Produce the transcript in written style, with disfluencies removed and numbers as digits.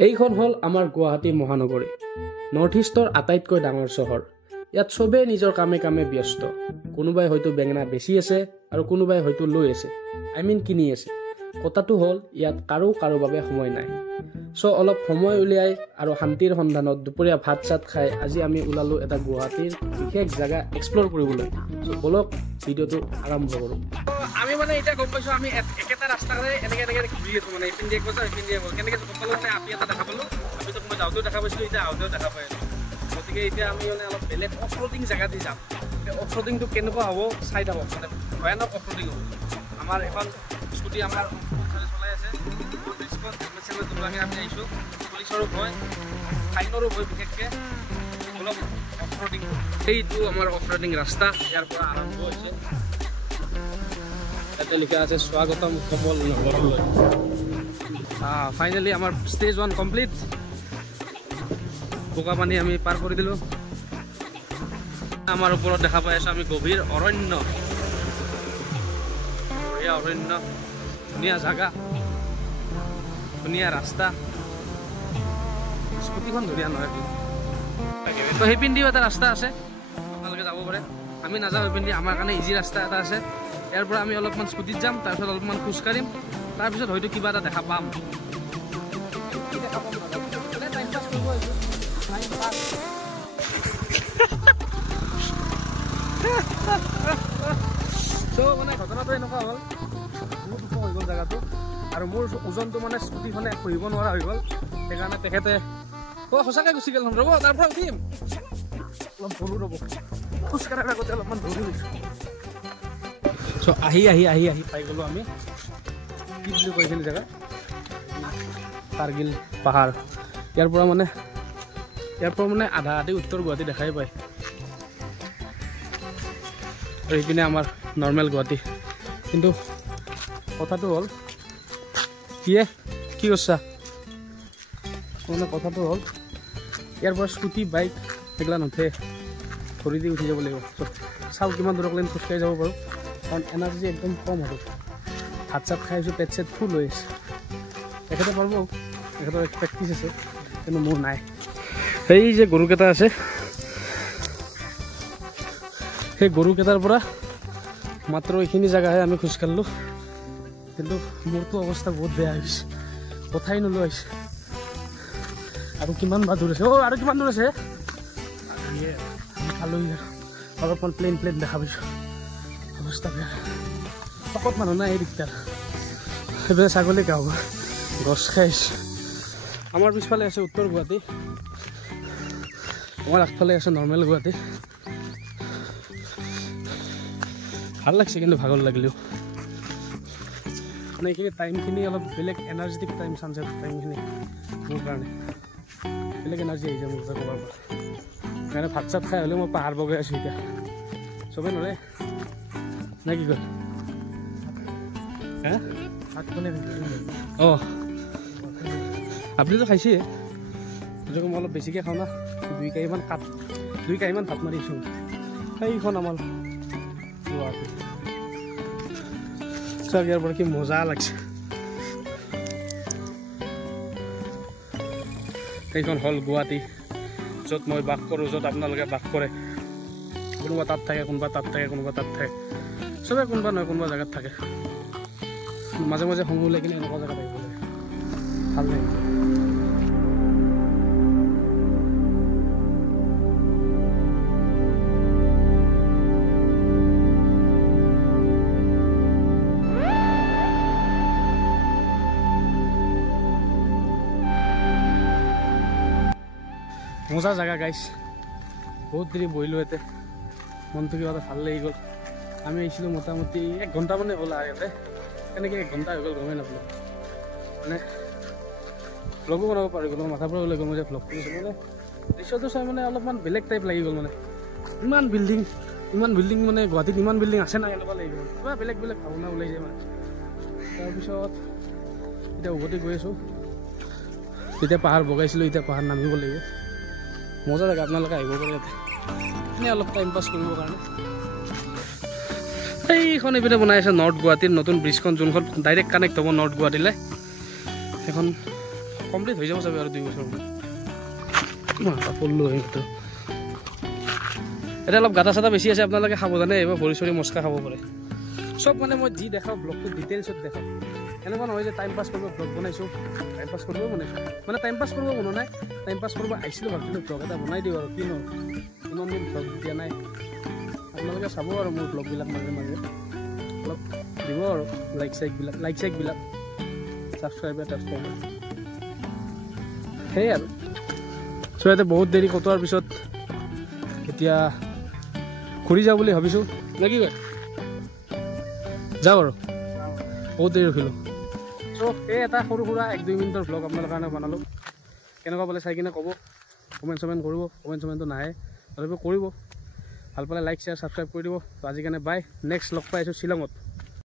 এইখন হল আমাৰ গুৱাহাটী মহানগৰী, নৰ্থ ইষ্টৰ আটাইতকৈ ডাঙৰ চহৰ। ইয়াত সবেই নিজৰ কামে কামে ব্যস্ত। কোনোবাই হয়তো বেঙেনা বেচি আছে আৰু কোনোবাই হয়তো লৈ আছে, কিনি আছে। কথাটো হ'ল ইয়াত কাৰো বাবে সময় নাই। অলপ সময় উলিয়াই আৰু শান্তিৰ সন্ধানত দুপৰীয়া ভাত চাত খাই আজি আমি ওলালো এটা গুৱাহাটীৰ বিশেষ জাগা এক্সপ্ল'ৰ কৰিবলৈ। বলক ভিডিঅ'টো আৰম্ভ কৰোঁ। আমি মানে এতিয়া গম পাইছোঁ আমি একেটা ৰাস্তাৰে এনেকৈ ঘূৰি আছোঁ, মানে এইপিন দিয়ে কৈছোঁ এইপিন দিয়ে কেনেকৈ গম পালোঁ মানে আমি এটা দেখা পালোঁ। আমিতো মই যাওঁতেও দেখা পাইছিলোঁ, এতিয়া আহোঁতেও দেখা পাই আছোঁ। গতিকে এতিয়া আমি মানে অলপ বেলেগ অফৰোডিং জেগা দি যাম। অফৰোডিংটো কেনেকুৱা হ'ব চাই থাকক, মানে ভয়ানক অফৰোডিং হ'ব। আমাৰ এখন স্কুটি আমাৰ চলাই আছে, আমি আহিছোঁ পুলিচৰো ভয়, ফাইনৰো ভয় বিশেষকৈ। অলপ অফৰোডিং, সেইটো আমাৰ অফৰোডিং ৰাস্তা ইয়াৰ পৰা আৰম্ভ হৈছে। ইয়াতে লিখা আছে স্বাগতম কমল নগৰলৈ। ফাইনেলি আমাৰ ষ্টেজ 1 কমপ্লিট। বোকা পানী আমি পাৰ কৰি দিলোঁ। আমাৰ ওপৰত দেখা পাই আছোঁ আমি গভীৰ অৰণ্য, বঢ়িয়া অৰণ্য, ধুনীয়া জাগা, ধুনীয়া ৰাস্তা। স্কুটিখন ধুনীয়া নহয় তো সেইপিনেদিও এটা ৰাস্তা আছে, আপোনালোকে যাব পাৰে। আমি নাযাওঁ সেইপিনেদি, আমাৰ কাৰণে ইজি ৰাস্তা এটা আছে। ইয়াৰ পৰা আমি অলপমান স্কুটিত যাম, তাৰপিছত অলপমান খোজকাঢ়িম, তাৰপিছত হয়তো কিবা এটা দেখা পাম। মানে ঘটনাটো এনেকুৱা হ'ল, বহুত ওখ হৈ গ'ল জেগাটো আৰু মোৰ ওজনটো মানে স্কুটিখনে সহিব নোৱাৰা হৈ গ'ল। সেইকাৰণে তেখেতে সঁচাকৈ গুচি গ'ল। ৰ'ব, তাৰ পৰা উঠিম, অলপ ধৰো ৰ'ব, খোজকাঢ়াৰ আগতে অলপমান ধৰি লৈছোঁ। আহি পাই গ'লোঁ আমি, কি বুলি কৈছিলোঁ জেগা, কাৰ্গিল পাহাৰ। ইয়াৰ পৰা মানে আধা আধি উত্তৰ গুৱাহাটী দেখাই পায়। আৰু সেইপিনে আমাৰ নৰ্মেল গুৱাহাটী। কিন্তু কথাটো হ'ল কি কৈছা, মানে কথাটো হ'ল ইয়াৰ পৰা স্কুটি বাইক সেইগিলা নুঠে, ভৰি দি উঠি যাব লাগিব। চাওঁ কিমান দূৰলৈকে খোজকাঢ়ি যাব পাৰোঁ, কাৰণ এনাৰ্জি একদম কম হ'ব। ভাত চাত খাই আছোঁ, পেট চেট ফুল হৈ আছে। তেখেতে পাৰিব, তেখেতৰ প্ৰেক্টিচ আছে, কিন্তু মোৰ নাই। সেই যে গৰুকেইটা আছে, সেই গৰুকেইটাৰ পৰা মাত্ৰ এইখিনি জেগাহে আমি খোজকাঢ়িলোঁ, কিন্তু মোৰতো অৱস্থা বহুত বেয়া হৈছে, কথাই নোলোৱা হৈছে। আৰু কিমান বা দূৰ আছে, আৰু কিমান দূৰ আছে, খালোঁ অলপমান প্লেন দেখা পাইছোঁ। অৱস্থা বেয়া, শকত মানুহ নাই, এই দিগদাৰ। সেইফালে ছাগলী গাঁও গছ খাইছে। আমাৰ পিছফালে আছে উত্তৰ গুৱাহাটী, আমাৰ আগফালে আছে নৰ্মেল গুৱাহাটী। ভাল লাগছে, কিন্তু ভাগৰ লাগিলেও মানে এইখিনি টাইমখিনি অলপ বেলেগ এনাৰ্জেটিক টাইম, চানছেট টাইমখিনি মোৰ কাৰণে বেলেগ এনাৰ্জি আহি যায় মোৰ ক'ৰবাৰ পৰা। সেইকাৰণে ভাত চাত খাই হ'লেও মই পাহাৰ বগাই আছোঁ এতিয়া। চবেই নৰে নে কি কয়? ভাত কোনে? আপুনিতো খাইছে, গতিকে মই অলপ বেছিকৈ খাওঁ না, 2 কাঁহীমান ভাত মাৰিছোঁ। সেইখন আমাৰ গুৱাহাটী। চাওক ইয়াৰ পৰা কি মজা লাগছে। সেইখন হ'ল গুৱাহাটী, য'ত মই বাস কৰোঁ, য'ত আপোনালোকে বাস কৰে। কোনোবা তাত থাকে, কোনোবা তাত থাকে, কোনোবা তাত থাকে, চবেই কোনোবা নহয় কোনোবা জেগাত থাকে। মাজে মাজে সময় ওলাই কিনে এনেকুৱা জেগাত আহিব লাগে, ভাল লাগে। মজা জেগা গাইছ, বহুত দেৰি বহিলোঁ ইয়াতে, মনটো কিবা এটা ভাল লাগি গ'ল। আমি আহিছিলোঁ মোটামুটি 1 ঘণ্টা মানে হ'ল আৰু ইয়াতে। কেনেকৈ 1 ঘণ্টা হৈ গ'ল গমেই নাপালোঁ। মানে ভ্লগো বনাব পাৰি গ'লো, মাথাৰ পৰা ওলাই গ'ল। মই যে ভ্লগ কৰিছোঁ মানে দৃশ্যটো চাই মানে অলপমান বেলেগ টাইপ লাগি গ'ল। মানে ইমান বিল্ডিং মানে গুৱাহাটীত ইমান বিল্ডিং আছে নাই, এনেকুৱা লাগি গ'ল। কিবা বেলেগ ভাৱনা ওলাই যায় মানে। তাৰপিছত এতিয়া উভতি গৈ আছোঁ। তেতিয়া পাহাৰ বগাইছিলোঁ, এতিয়া পাহাৰ নামিব লাগিব। মজা জেগা, আপোনালোকে আহিব পাৰে ইয়াতে, এনেই অলপ টাইম পাছ কৰিবৰ কাৰণে। এইখন এইপিনে বনাই আছে নৰ্থ গুৱাহাটীৰ নতুন ব্ৰিজখন, যোনখন ডাইৰেক্ট কানেক্ট হ'ব নৰ্থ গুৱাহাটীলৈ। সেইখন কমপ্লিট হৈ যাব চাগে আৰু 2 বছৰ পঢ়লো সেইটো এটা অলপ গাটা চাটা বেছি আছে আপোনালোকে সাৱধানে আহিব ভৰি চৰি মস্কা খাব পাৰে চব মানে মই যি দেখাওঁ ব্লগটো ডিটেইলছত দেখাওঁ এনেকুৱা নহয় যে টাইম পাছ কৰিব ব্লগ বনাইছোঁ টাইম পাছ কৰিব বনাইছোঁ মানে টাইম পাছ কৰিব মন নাই টাইম পাছ কৰিব আহিছিলোঁ ভাবিছিলোঁ ব্লগ এটা বনাই দিওঁ আৰু কিনো ইমান দিন ব্লগ দিয়া নাই আপোনালোকে চাব আৰু মোৰ ব্লগবিলাক মাজে মাজে অলপ দিব আৰু লাইক চাইকবিলাক ছাবস্ক্ৰাইবাৰ সেই আৰু চ' ইয়াতে বহুত দেৰি কটোৱাৰ পিছত এতিয়া ঘূৰি যাওঁ বুলি ভাবিছোঁ নে কি কয় যাওঁ আৰু বহুত দেৰি ৰখিলোঁ চ' এই এটা সৰু সুৰা 1-2 মিনিটৰ ব্লগ আপোনালোকৰ কাৰণে বনালোঁ কেনেকুৱা পালে চাই কিনে ক'ব কমেণ্ট কৰিব কমেণ্টটো নাহে তথাপিও কৰিব ভাল পালে লাইক শ্বেয়াৰ ছাবস্ক্ৰাইব কৰি দিব তো আজি কাৰণে বাই নেক্সট লগ পাই আছোঁ শ্বিলঙত